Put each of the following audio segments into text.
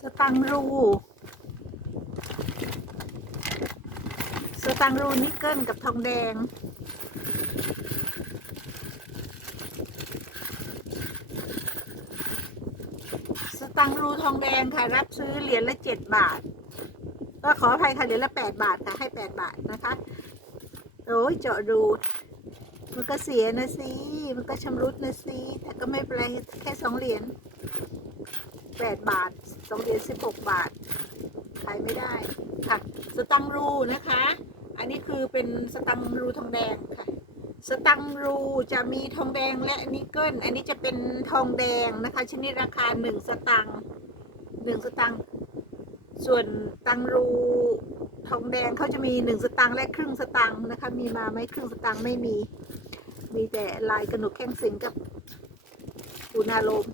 สตังรู สตังรูนิกเกิลกับทองแดง สตังรูทองแดงค่ะ รับซื้อเหรียญละเจ็ดบาท ก็ขออภัยค่ะเหรียญละแปดบาทค่ะ ให้แปดบาทนะคะโอ้ยเจาะรูมันก็เสียนะสิ มันก็ชำรุดนะสิ แต่ก็ไม่เป็นไรแค่สองเหรียญ แปดบาทสองเหรียญสิบาทขายไม่ได้ค่ะ สตังรูนะคะ อันนี้คือเป็นสตังรูทองแดงค่ะ สตังรูจะมีทองแดงและนิกเกิล อันนี้จะเป็นทองแดงนะคะ ชนิดราคาหนึ่งสตังหนึ่งสตัง ส่วนตังรูทองแดงเขาจะมีหนึ่งสตังและครึ่งสตังนะคะ มีมาไหมครึ่งสตังไม่มี มีแต่ลายกระหนกแข้งสิงกับปูนาโลม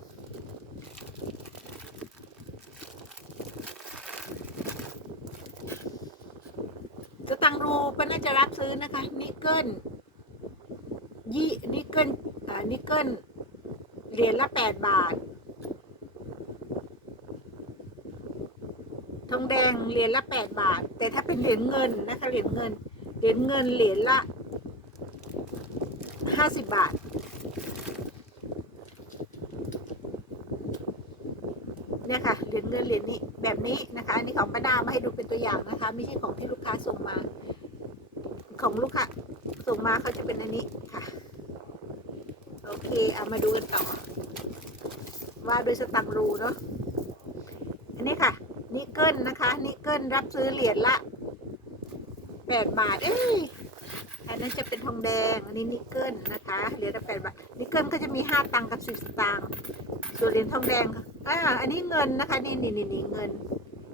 ตังค์รูก็น่าจะรับซื้อนะคะ นิกเกิลยี่นิกเกิลนิกเกิลเหรียญละแปดบาท ทองแดงเหรียญละแปดบาท แต่ถ้าเป็นเหรียญเงินนะคะเหรียญเงิน เหรียญเงินเหรียญละห้าสิบบาทเนี่ยค่ะเหรียญเงินเหรียญนี้ แบบนี้นะคะอันนี้ของป้าดามาให้ดูเป็นตัวอย่างนะคะ ไม่ใช่ของที่ลูกค้าส่งมา ของลูกค้าส่งมาเขาจะเป็นอันนี้ค่ะ โอเคเอามาดูกันต่อ ว่าโดยสตังค์รูเนาะอันนี้ค่ะ นิกเกิลนะคะนิกเกิลรับซื้อเหรียญละแปดบาท เอ้ยอันนั้นจะเป็นทองแดง อันนี้นิกเกิลนะคะ เหรียญละแปดบาท นิกเกิลก็จะมีห้าตังค์กับสิบตางค์ ส่วนเหรียญทองแดงค่ะอ่าอันนี้เงินนะคะนี่นี่นี่นเงิน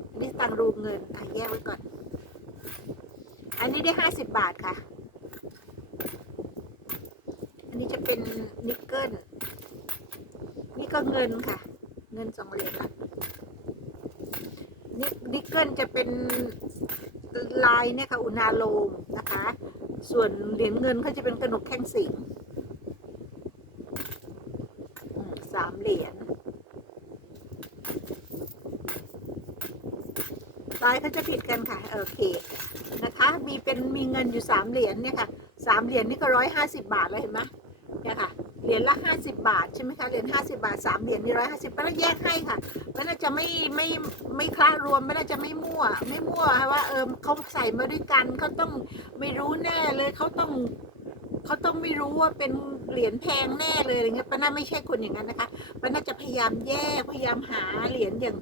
อันนี้ตังรูปเงินอะแยกไว้ก่อน อันนี้ได้ห้าสิบบาทค่ะ อันนี้จะเป็นนิกเกิลนี่ก็เงินค่ะ เงินสองเหรียญละนินิกเกิลจะเป็นลายเนี่ยค่ะอุณาโลมนะคะ ส่วนเหรียญเงินเขาจะเป็นกระหนกแข้งสิงอืมสามเหรียญ ลายเขาจะผิดกันค่ะโอเคนะคะมีเป็นมีเงินอยู่สามเหรียญเนี่ยค่ะสามเหรียญนี่ก็ร้อยห้าสิบาทแล้วเห็นไหมเนี่ยค่ะเหรียญละห้าสิบาทใช่ไหมคะเหรียญห้าสิบาทสามเหรียญนี่ร้อยห้าสิบแล้วแยกให้ค่ะมันน่าจะไม่ไม่ไม่คละรวมไม่น่าจะไม่มั่ว ไม่มั่วว่าเออเขาใส่มาด้วยกันเขาต้องไม่รู้แน่เลยเขาต้องเขาต้องไม่รู้ว่าเป็นเหรียญแพงแน่เลยอะไรเงี้ยป้าน่าไม่ใช่คนอย่างนั้นนะคะป้าน่าจะพยายามแยกพยายามหาเหรียญอย่าง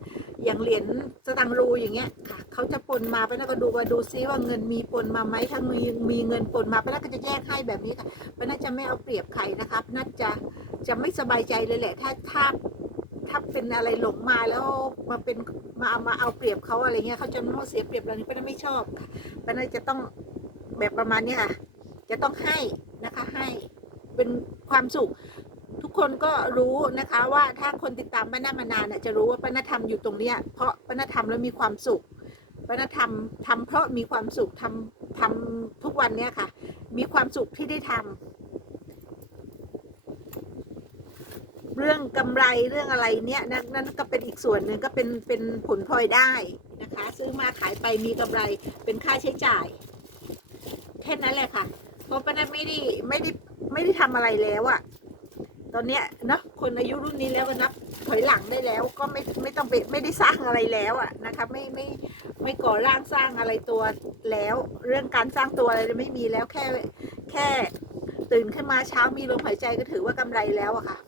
อย่างเหรียญสตังรูอย่างเงี้ยค่ะ เขาจะปนมาไปน่าก็ดูว่าดูซิว่าเงินมีปนมาไหมถ้ามีมีเงินปนมาไปน่าก็จะแยกให้แบบนี้ค่ะป้าน่าจะไม่เอาเปรียบใครนะคะป้าน่าจะจะไม่สบายใจเลยแหละ ถ้าถ้าถ้าเป็นอะไรหลงมาแล้วมาเป็นมาเอามาเอาเปรียบเขาอะไรเงี้ยเขาจะโน้เสียเปรียบเรานี่ป้าน่าไม่ชอบค่ะป้าน่าจะต้องแบบประมาณนี้ค่ะ จะต้องให้นะคะให้เป็นความสุข คนก็รู้นะคะว่าถ้าคนติดตามป้านามานานน่ะจะรู้ว่าป้าน่าทำอยู่ตรงเนี้ยเพราะป้าน่าทำแล้วมีความสุขป้าน่าทำทำเพราะมีความสุขทำทำทุกวันเนี้ยค่ะ มีความสุขที่ได้ทำเรื่องกำไรเรื่องอะไรเนี้ยนั่นก็เป็นอีกส่วนหนึ่งก็เป็นเป็นผลพลอยได้นะคะ ซื้อมาขายไปมีกำไรเป็นค่าใช้จ่ายแค่นั้นแหละค่ะเพราะป้านไม่ได้ไม่ได้ไม่ได้ทำอะไรแล้วอะ ตอนเนี้ยเนาะคนอายุรุ่นนี้แล้วก็นับถอยหลังได้แล้วก็ไม่ไม่ต้องไปไม่ได้สร้างอะไรแล้วอะนะคะไม่ไม่ไม่ก่อร่างสร้างอะไรตัวแล้ว เรื่องการสร้างตัวอะไรไม่มีแล้วแค่แค่ตื่นขึ้นมาเช้ามีลมหายใจก็ถือว่ากำไรแล้วอะค่ะ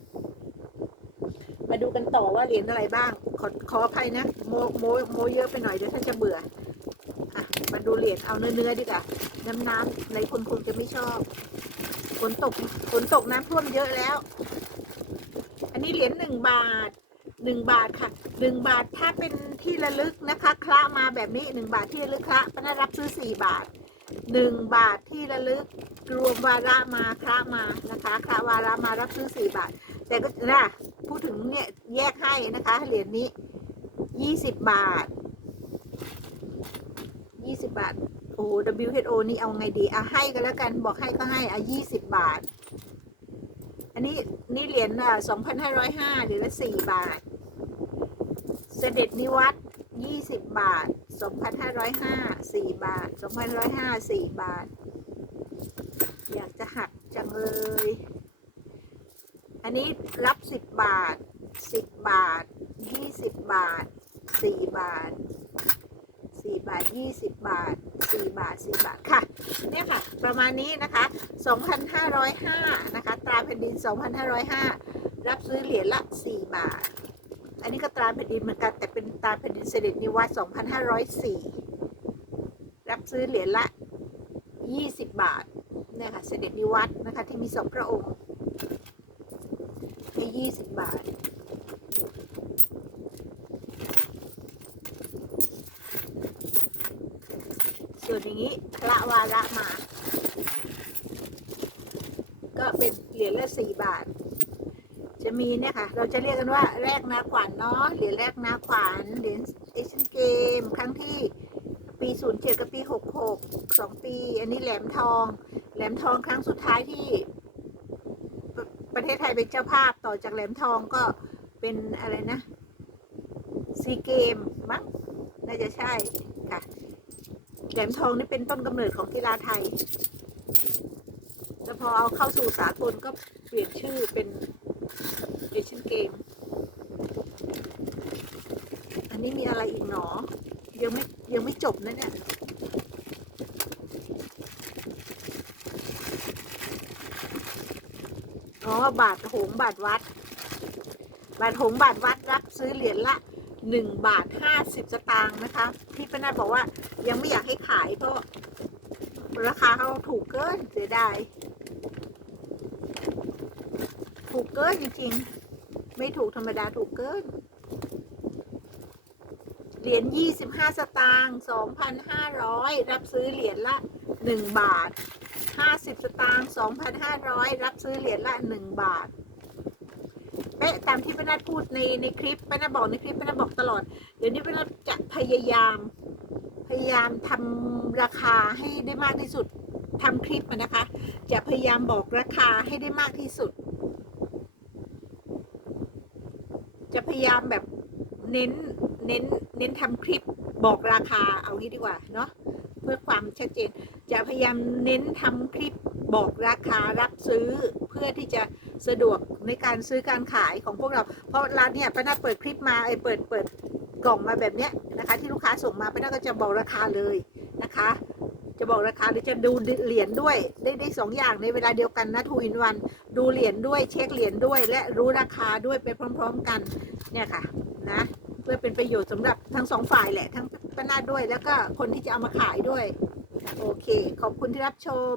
มาดูกันต่อว่าเหรียญอะไรบ้าง ขอขออภัยนะโมโมโมเยอะไปหน่อยเดี๋ยวท่านจะเบื่ออะมาดูเหรียญเอาเนื้อเนื้อๆดีกว่าน้ำน้ำในคนคงจะไม่ชอบ ฝนตกฝนตกน้ำท่วมเยอะแล้ว อันนี้เหรียญหนึ่งบาทหนึ่งบาทค่ะหนึ่งบาทถ้าเป็นที่ระลึกนะคะคละมาแบบนี้หนึ่งบาทที่ระลึกคละป้านารับซื้อสี่บาทหนึ่งบาทที่ระลึกรวมวาระมาคละมานะคะคละวาระมารับซื้อสี่บาท แต่ก็นะพูดถึงเนี่ยแยกให้นะคะเหรียญนี้ยี่สิบบาทยี่สิบบาท โอ้ WHO นี่เอาไงดีอะให้กันแล้วกันบอกให้ก็ให้อะยี่สิบบาท อันนี้นี่เหรียญอะสองพันห้าร้อยห้าเหรียญละสี่บาท เสด็จนิวัตยี่สิบบาทสองพันห้าร้อยห้าสี่บาทสองพันร้อยห้าสี่บาท อยากจะหักจังเลย อันนี้รับสิบบาทสิบบาทยี่สิบบาทสี่บาทสี่บาทยี่สิบบาท สี่บาทสี่บาทค่ะเนี่ยค่ะ ประมาณนี้นะคะ 2,505 นะคะ ตราแผ่นดิน 2,505 รับซื้อเหรียญละ 4 บาท อันนี้ก็ตราแผ่นดินเหมือนกันแต่เป็นตราแผ่นดินเสด็จนิวัต2,504 รับซื้อเหรียญละ 20 บาทเนี่ยค่ะเสด็จนิวัตนะคะที่มีสองพระองค์ให้20 บาท ส่วนอย่างนี้พระวาระมา ก็เป็นเหรียญละสี่บาท จะมีเนี่ยค่ะ เราจะเรียกกันว่าแรกนาขวัญเนาะเหรียญแรกนาขวัญเหรียญเอเชียนเกม ครั้งที่ปีศูนย์เจ็ดกับปีหกหกสองปี อันนี้แหลมทอง แหลมทองครั้งสุดท้ายที่ ประประเทศไทยเป็นเจ้าภาพต่อจากแหลมทองก็เป็นอะไรนะซีเกมมั้งน่าจะใช่ค่ะ แหลมทองนี่เป็นต้นกำเนิดของกีฬาไทย แล้วพอเอาเข้าสู่สากลก็เปลี่ยนชื่อเป็นเอเชียนเกม อันนี้มีอะไรอีกหนอ ยังไม่ยังไม่จบนะเนี่ยอ๋อบาทหงบาทวัด บาทหงบาทวัดรับซื้อเหรียญละหนึ่งบาทห้าสิบสตางค์นะคะที่ป้านบอกว่า ยังไม่อยากให้ขายเพราะราคาเขาถูกเกินเสียดายถูกเกินจริงๆ ไม่ถูกธรรมดาถูกเกิน เหรียญยี่สิบห้าสตางค์สองพันห้าร้อยรับซื้อเหรียญละหนึ่งบาทห้าสิบสตางค์สองพันห้าร้อยรับซื้อเหรียญละหนึ่งบาทเป๊ะตามที่ป้านัดพูดในในคลิปป้านัดบอกในคลิปป้านัดบอกตลอด เดี๋ยวนี้ป้านัดจะพยายาม พยายามทำราคาให้ได้มากที่สุดทำคลิปนะคะ จะพยายามบอกราคาให้ได้มากที่สุด จะพยายามแบบเน้นเน้นเน้นทำคลิปบอกราคาเอางี้ดีกว่าเนาะเพื่อความชัดเจน จะพยายามเน้นทำคลิปบอกราคารับซื้อเพื่อที่จะสะดวกในการซื้อการขายของพวกเรา เพราะร้านเนี่ยป้านาเปิดคลิปมาไอเปิดเปิด กล่องมาแบบนี้นะคะ ที่ลูกค้าส่งมาป้านาก็จะบอกราคาเลยนะคะ จะบอกราคาหรือจะดูเหรียญด้วยได้ได้สองอย่างในเวลาเดียวกันนะทูอินวันดูเหรียญด้วยเช็คเหรียญด้วย และรู้ราคาด้วยไปพร้อม ๆ กันเนี่ยค่ะนะเพื่อเป็นประโยชน์สำหรับทั้งสองฝ่ายแหละทั้งป้านาด้วยแล้วก็คนที่จะเอามาขายด้วย โอเค ขอบคุณที่รับชม